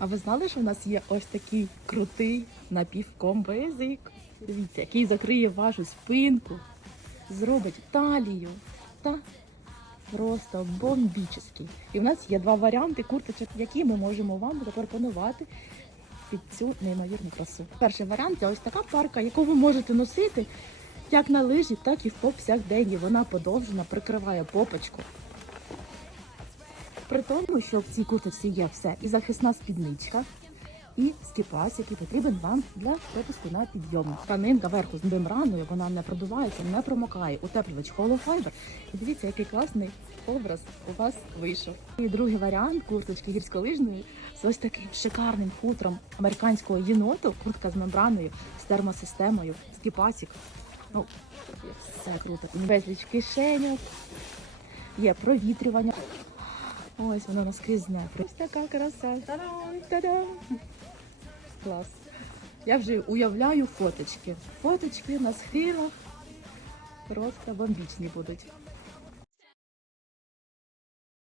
А ви знали, що в нас є ось такий крутий напівкомбезик? Дивіться, який закриє вашу спинку, зробить талію та просто бомбічний. І в нас є два варіанти курточок, які ми можемо вам запропонувати під цю неймовірну красу. Перший варіант це ось така парка, яку ви можете носити як на лижі, так і в повсякденні. Вона подовжена, прикриває попочку. При тому, що в цій курточці є все і захисна спідничка, і скіпас, який потрібен вам для пропуску на підйом. Тканинка верху з мембраною, вона не продувається, не промокає. Утеплювач холофайбер. І дивіться, який класний образ у вас вийшов. І другий варіант курточки гірськолижної з ось таким шикарним хутром американського єноту. Куртка з мембраною, з термосистемою, скіпасик. Ну, все круто. Безліч кишеньок, є провітрювання. Ось вона наскрізне. Ось така краса. Та-дам! Та-дам! Клас. Я вже уявляю фоточки. Фоточки на схилах просто бомбічні будуть.